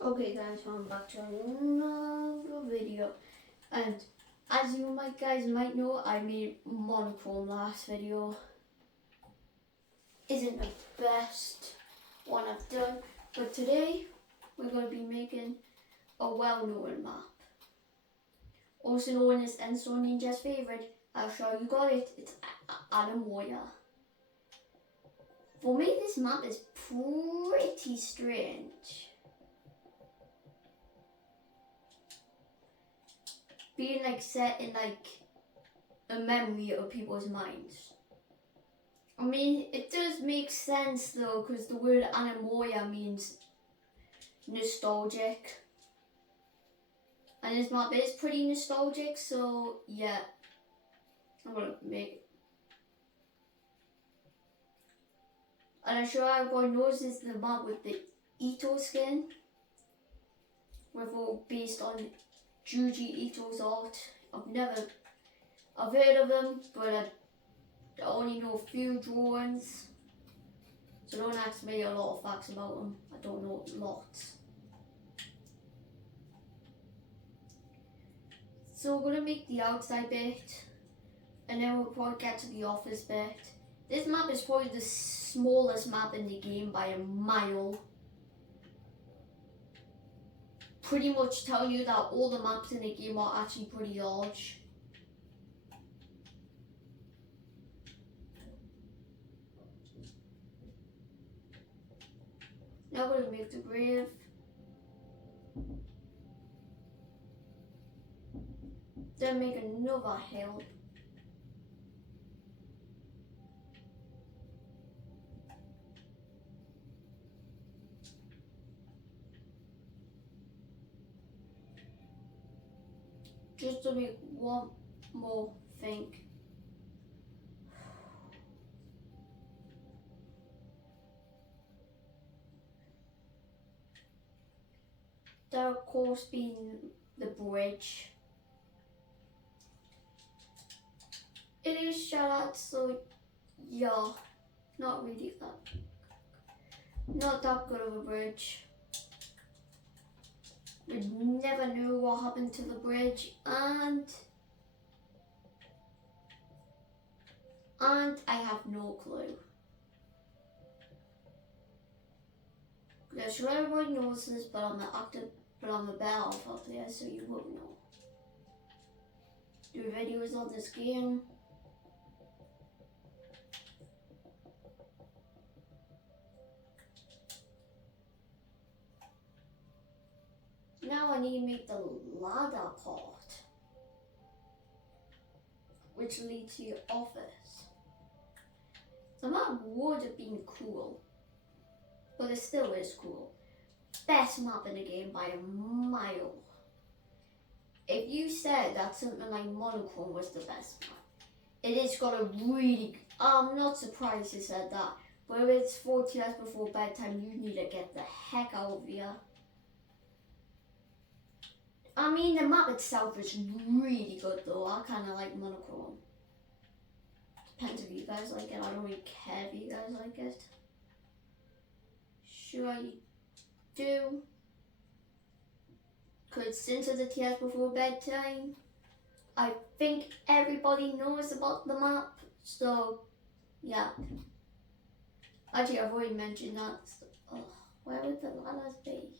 Okay guys, so I'm back to another video, and as you guys might know, I made monochrome last video. Isn't the best one I've done, but today we're going to be making a well-known map, also known as Enso Ninja's favorite. I'm sure you got it. It's animoia. For me, this map is pretty strange. Being set in a memory of people's minds. I mean, it does make sense though, because the word animoia means nostalgic. And this map is pretty nostalgic, so yeah. I'm gonna make it. And I'm sure everyone knows this is the map with the Ito skin. With all based on Juji Ito's art. I've heard of them, but I only know a few drawings. So don't ask me a lot of facts about them. I don't know lots. So we're gonna make the outside bit, and then we'll probably get to the office bit. This map is probably the smallest map in the game by a mile. Pretty much telling you that all the maps in the game are actually pretty large. Now we're gonna make the grave. Then make another hill. Just to make one more thing. There of course being the bridge. It is shut out, so yeah, not really not that good of a bridge. We never knew what happened to the bridge, and I have no clue. I'm sure everyone knows this, but I'm a better alpha player, so you won't know. Do videos on this game. Now I need to make the ladder part, which leads to your office. The map would have been cool, but it still is cool. Best map in the game by a mile. If you said that something like monochrome was the best map, it is got a really. I'm not surprised you said that, but if it's 40 hours before bedtime, you need to get the heck out of here. I mean, the map itself is really good though. I kind of like monochrome. Depends if you guys like it. I don't really care if you guys like it. Sure you do. Because since it's a TS before bedtime, I think everybody knows about the map. So, yeah. Actually, I've already mentioned that. Oh, where would the ladders be?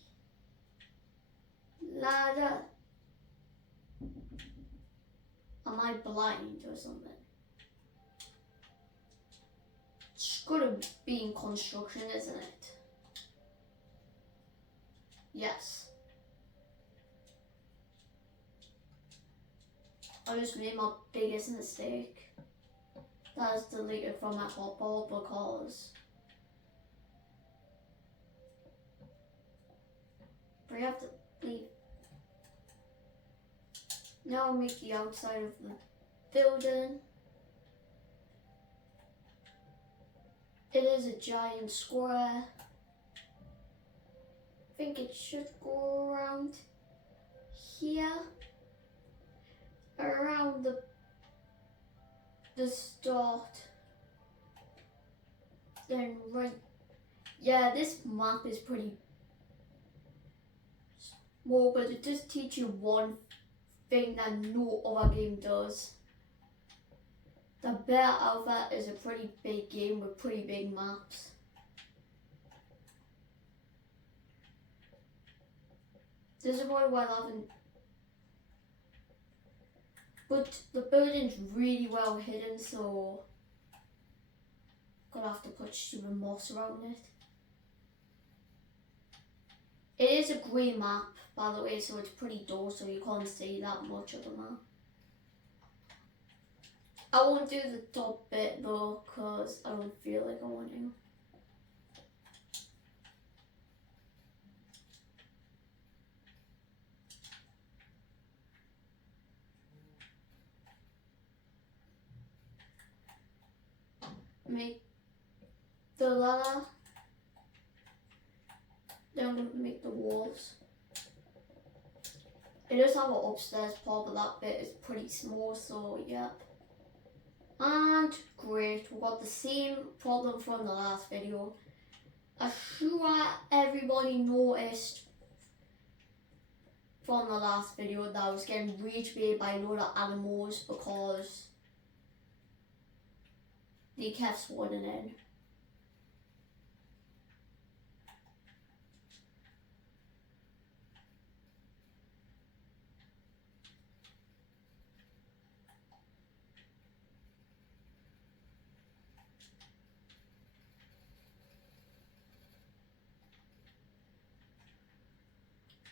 Ladder. Am I blind or something? It's gotta be in construction, isn't it? Yes. I just made my biggest mistake. That is deleted from my hotbar because we have to leave. Now I'll make the outside of the building. It is a giant square. I think it should go around here. Around the start. Then right. Yeah, this map is pretty more, but it does teach you one thing that no other game does. The Bear Alpha is a pretty big game with pretty big maps. This is probably why I haven't. But the building's really well hidden, so gonna have to put stupid moss around it. It is a grey map, by the way, so it's pretty dull, so you can't see that much of the map. I won't do the top bit though, because I don't feel like I want to. Make the ladder, then I'm going to make the walls. It does have an upstairs part, but that bit is pretty small, so yeah. And great, we got the same problem from the last video. I'm sure everybody noticed from the last video that I was getting rage bait by a load of animals because they kept spawning in.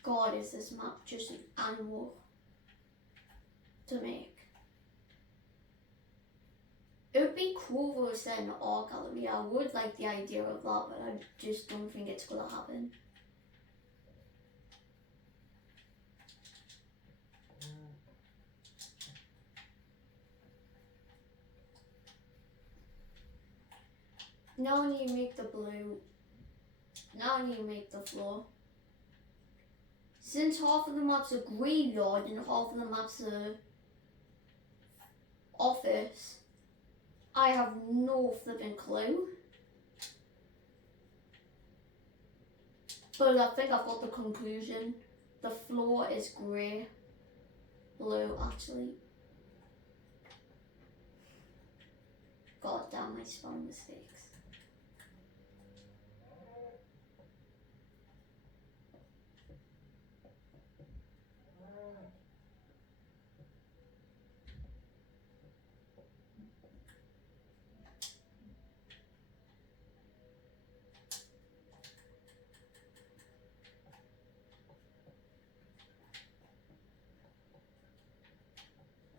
God, is this map just an animal to make? It would be cool if it was set in an art gallery. I would like the idea of that, but I just don't think it's gonna happen. Now I need to make the blue. Now I need to make the floor. Since half of the map's a graveyard and half of the map's a office, I have no flipping clue. But I think I've got the conclusion. The floor is grey. Blue, actually. God damn, my spelling mistakes.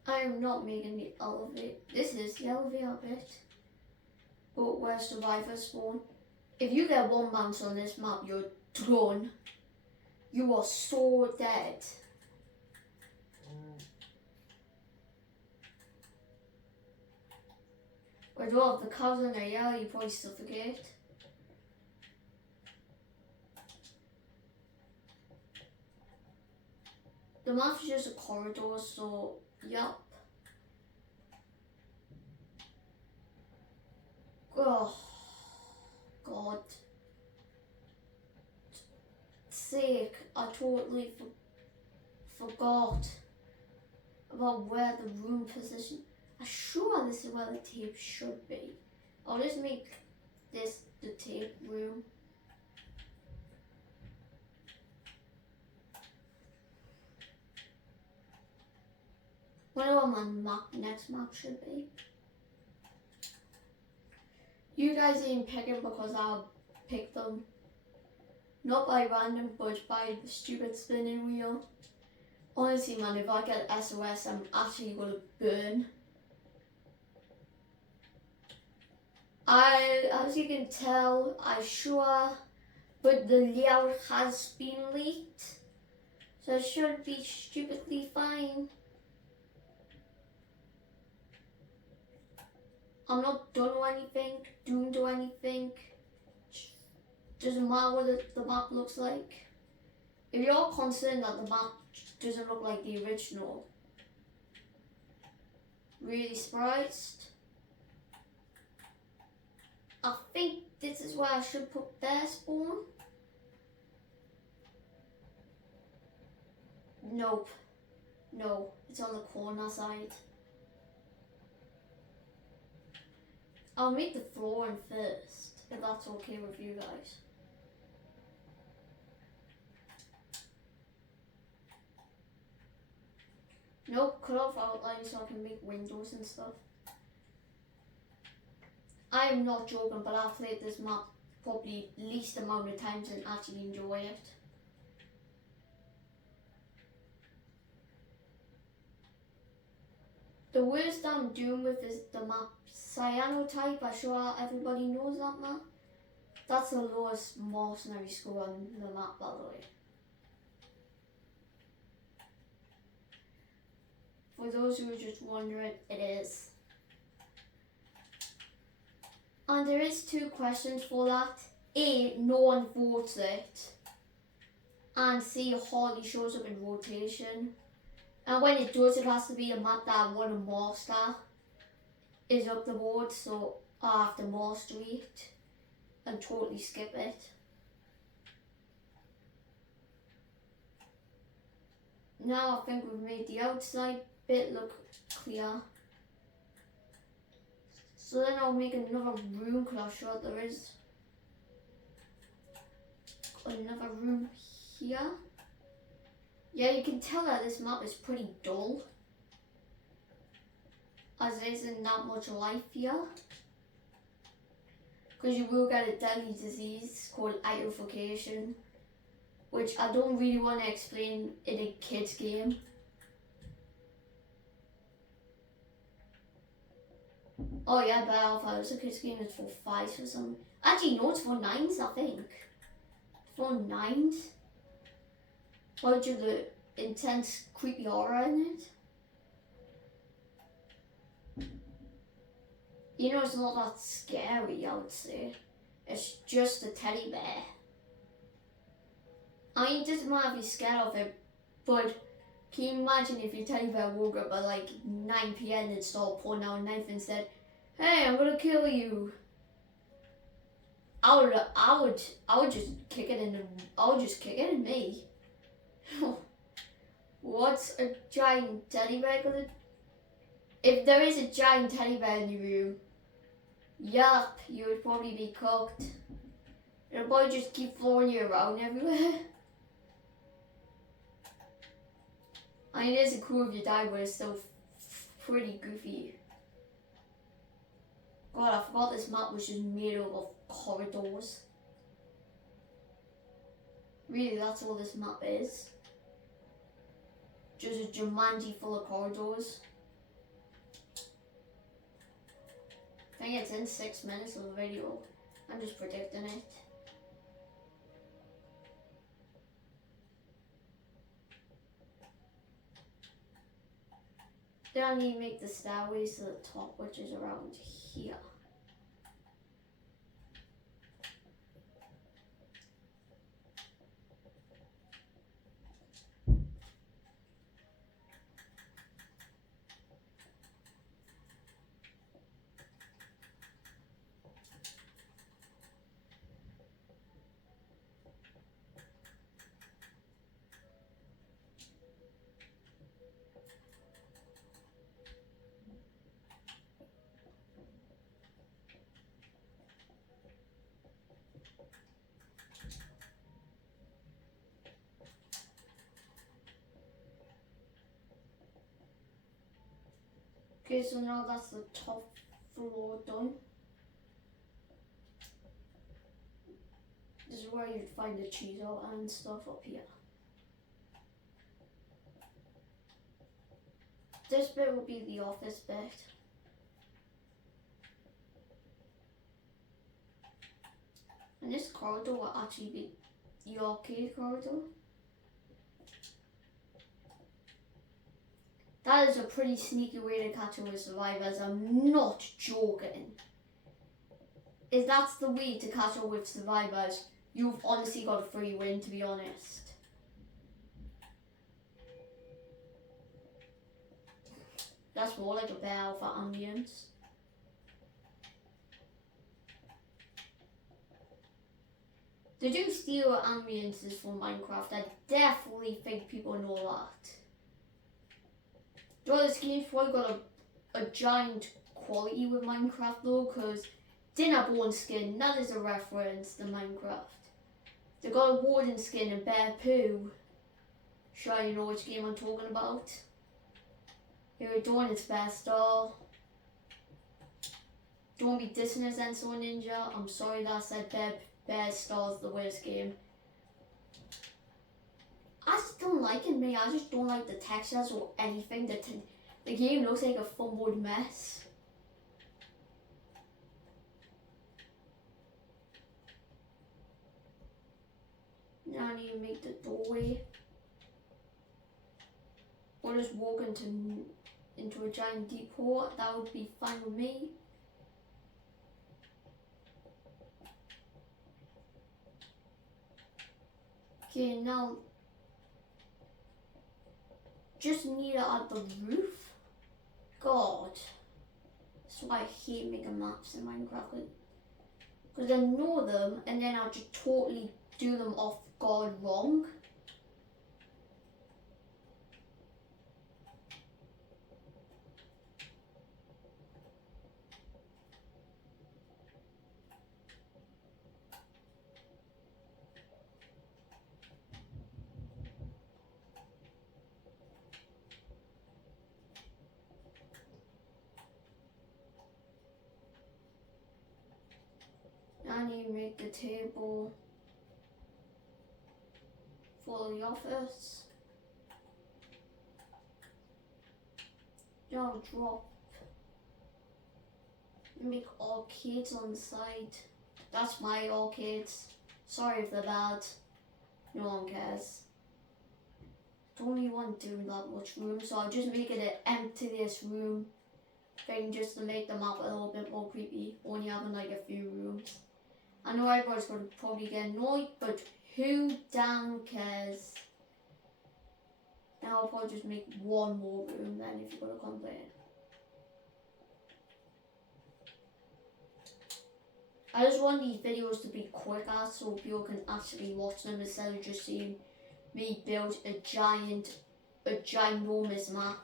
I am not making the elevator. This is the elevator bit. But where survivors spawn. If you get one bounce on this map, you're done. You are so dead. But well, if the cows in there, yeah, you probably suffocate. The map's just a corridor, so yup. Oh, God. Sake, I totally forgot about where the room position. I'm sure this is where the tape should be. I'll just make this the tape room. Wonder what my next map should be. You guys ain't picking because I'll pick them. Not by random, but by the stupid spinning wheel. Honestly, man, if I get SOS, I'm actually gonna burn. As you can tell, I'm sure, but the layout has been leaked, so it should be stupidly fine. I'm not done or anything, doomed or anything. Doesn't matter what the map looks like. If you're concerned that the map doesn't look like the original, really surprised. I think this is where I should put bear spawn. Nope. No, it's on the corner side. I'll make the flooring first, if that's okay with you guys. Nope, cut off outline so I can make windows and stuff. I am not joking, but I've played this map probably least amount of times and actually enjoy it. The worst I'm doing with is the map Cyanotype. I'm sure everybody knows that map. That's the lowest mercenary score on the map, by the way. For those who are just wondering, it is. And there is 2 questions for that. A, no one votes it. And C, hardly shows up in rotation. And when it does, it has to be a map that won a master is up the board, so I have to master it and totally skip it. Now I think we've made the outside bit look clear. So then I'll make another room, because I'm sure there is another room here. Yeah, you can tell that this map is pretty dull, as there isn't that much life here. Because you will get a deadly disease called eutrophication, which I don't really want to explain in a kid's game. Oh yeah, but Alpha, it's a kid's game, it's for 5s or something. Actually, no, it's for 9s, I think. For 9s. Told you the intense creepy horror in it. You know, it's not that scary, I would say. It's just a teddy bear. I mean, it doesn't matter if you're scared of it, but can you imagine if your teddy bear woke up at like 9 PM and started pulling out a knife and said, "Hey, I'm gonna kill you." I would just kick it in me. What's a giant teddy bear gonna? If there is a giant teddy bear in your room, yup, you would probably be cooked. It'll probably just keep throwing you around everywhere. I mean, it isn't cool if you die, but it's still pretty goofy. God, I forgot this map was just made up of corridors. Really, that's all this map is. Just a Jumanji full of corridors. I think it's in 6 minutes of the video. I'm just predicting it. Then I need to make the stairways to the top, which is around here. Okay, so now that's the top floor done. This is where you'd find the cheese and stuff up here. This bit will be the office bit. And this corridor will actually be the arcade corridor. That is a pretty sneaky way to catch up with survivors. I'm not joking. If that's the way to catch up with survivors, you've honestly got a free win, to be honest. That's more like a bear alpha ambience. They do steal ambiences from Minecraft. I definitely think people know that. Though this game's probably got a giant quality with Minecraft though, because Dinnerborn skin, that is a reference to Minecraft. They got a Warden skin and Bear Poo. Sure you know which game I'm talking about. Here we're doing its best though. Don't be dissing us, Enso Ninja. I'm sorry that I said Bear Star's the worst game. I just don't like it, mate. I just don't like the textures or anything. The game looks like a fumbled mess. Now I need to make the doorway. Or just walk into a giant deep hole. That would be fine with me. Okay, now just need to add the roof. God, that's why I hate making maps in Minecraft, because I know them and then I'll just totally do them off guard wrong. I need to make the table for the office. Then I'll drop, make arcades on the side. That's my arcades. Sorry if they're bad. No one cares. Don't really want to do that much room, so I'll just make it an emptiest room thing just to make the map a little bit more creepy, only having like a few rooms. I know everybody's going to probably get annoyed, but who damn cares? Now I'll probably just make one more room then if you're going to complain. I just want these videos to be quicker so people can actually watch them instead of just seeing me build a ginormous map.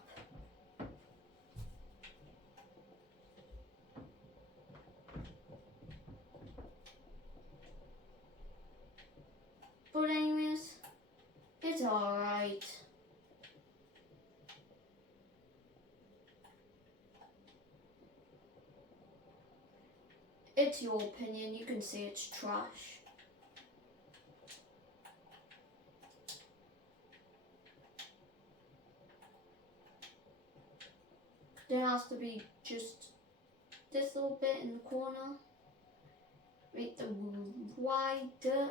But anyways, it's alright. It's your opinion, you can say it's trash. There has to be just this little bit in the corner. Make them wider.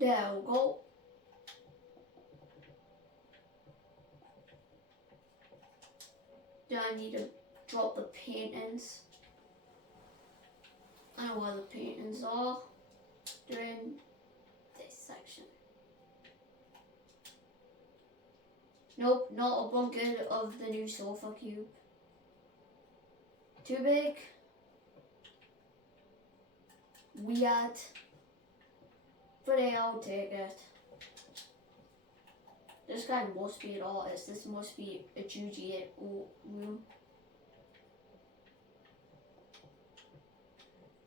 There we go. Then I need to drop the paintings. I know where the paintings are. They're in this section. Nope, not a bunker of the new sofa cube. Too big. Weird. But hey, I'll take it. This guy must be an artist. This must be a Juji room.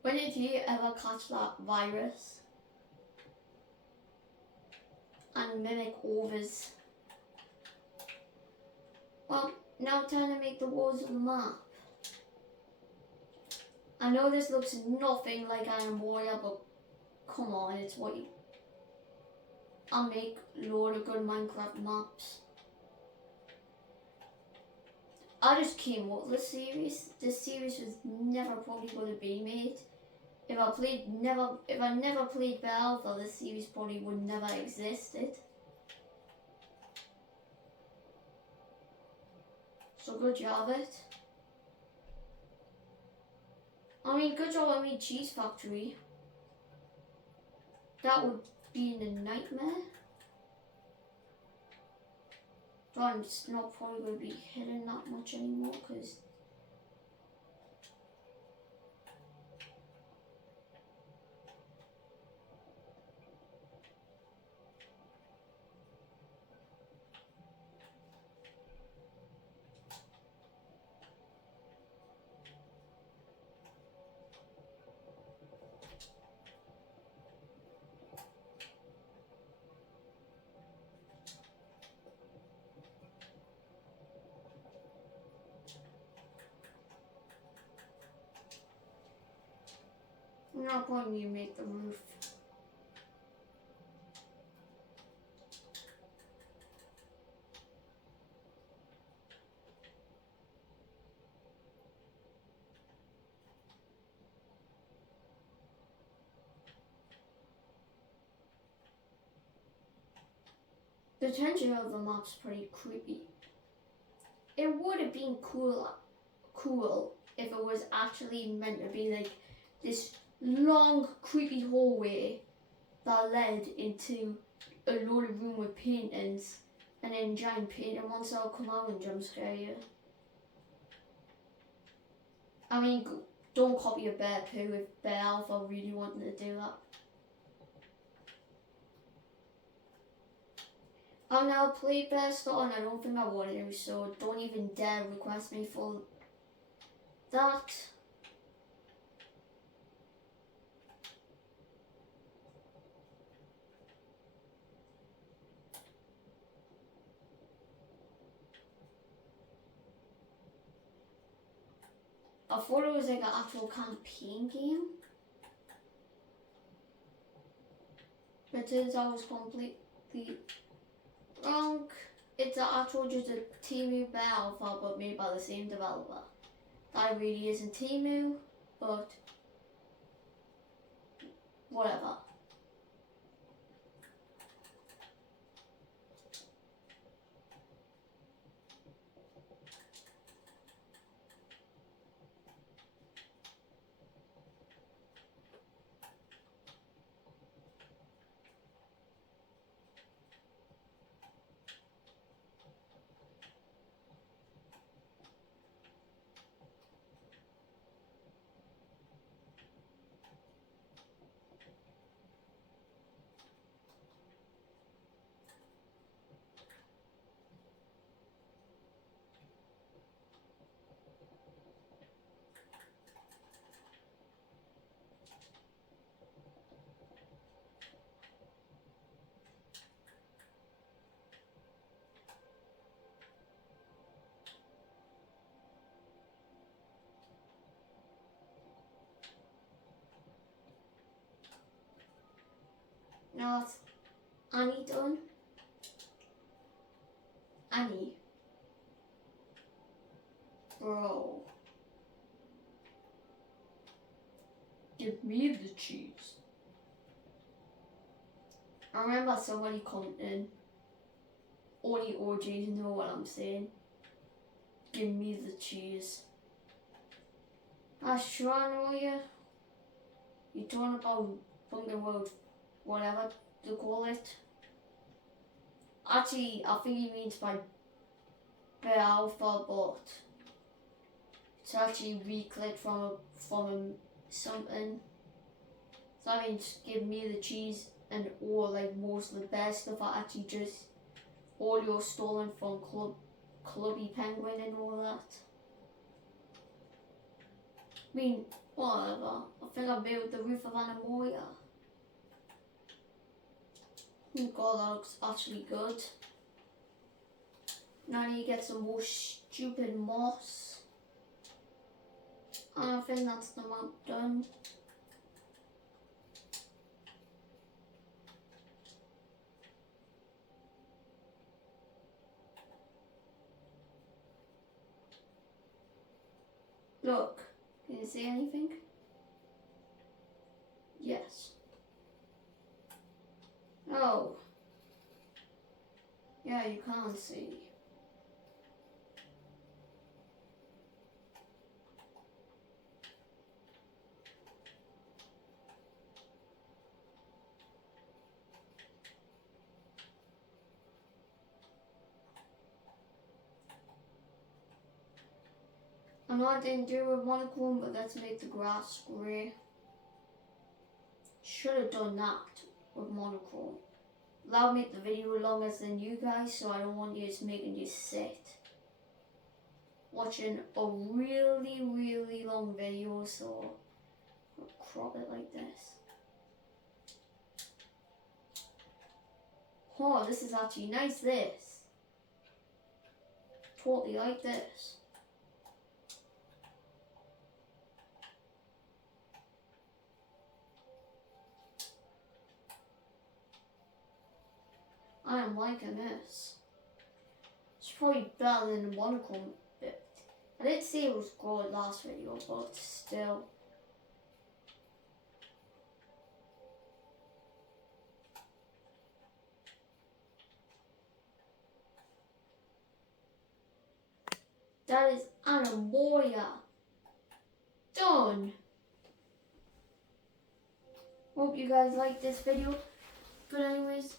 When did you ever catch that virus? And mimic overs? Well, now time to make the walls of the map. I know this looks nothing like animoia, but come on, it's what you... I'll make a load of good Minecraft maps. I just came up with this series. This series was never probably going to be made. If I never played Beta Alpha, this series probably would never existed. So good job it. I mean, good job I made Cheese Factory. That would be a nightmare. But I'm just not probably going to be hitting that much anymore because No point you make the roof. The tension of the map's pretty creepy. It would have been cool if it was actually meant to be like this long, creepy hallway that led into a loaded room with paintings, and then giant painting monster will come out and jump scare you. I mean, don't copy a Bear Poo if Bear Alpha really wanted to do that. I've never played Bear Star and I don't think I want to, so don't even dare request me for that. I thought it was like an actual campaign game, but it turns out I was completely wrong. It's actual just a Temu Bear Alpha, but made by the same developer. That really isn't Temu, but whatever. Now it's Annie done. Annie. Bro. Give me the cheese. I remember somebody commenting, only OGs know what I'm saying. Give me the cheese. Sure I know you. You're talking about Bunker World, whatever to call it. Actually, I think he means by Bear Alpha, but it's actually reclicked from something. So I mean, just give me the cheese and all like most of the best stuff are actually just audio stolen from Clubby Penguin and all that. I mean, whatever. I think I built the roof of Animoia. Oh god, that looks actually good. Now I need to get some more stupid moss. And I think that's the map done. Look, can you see anything? Yes. Oh. Yeah, you can't see. I know I didn't do it with monochrome, but let's make the grass grey. Should have done that with monochrome. That'll make the video longer than you guys, so I don't want you just making you sit watching a really, really long video, so I'll crop it like this. Oh, this is actually nice, this. Totally like this. I am liking this. It's probably better than the monochrome bit. I did say it was good last video, but still. That is animoia. Done. Hope you guys liked this video. But anyways,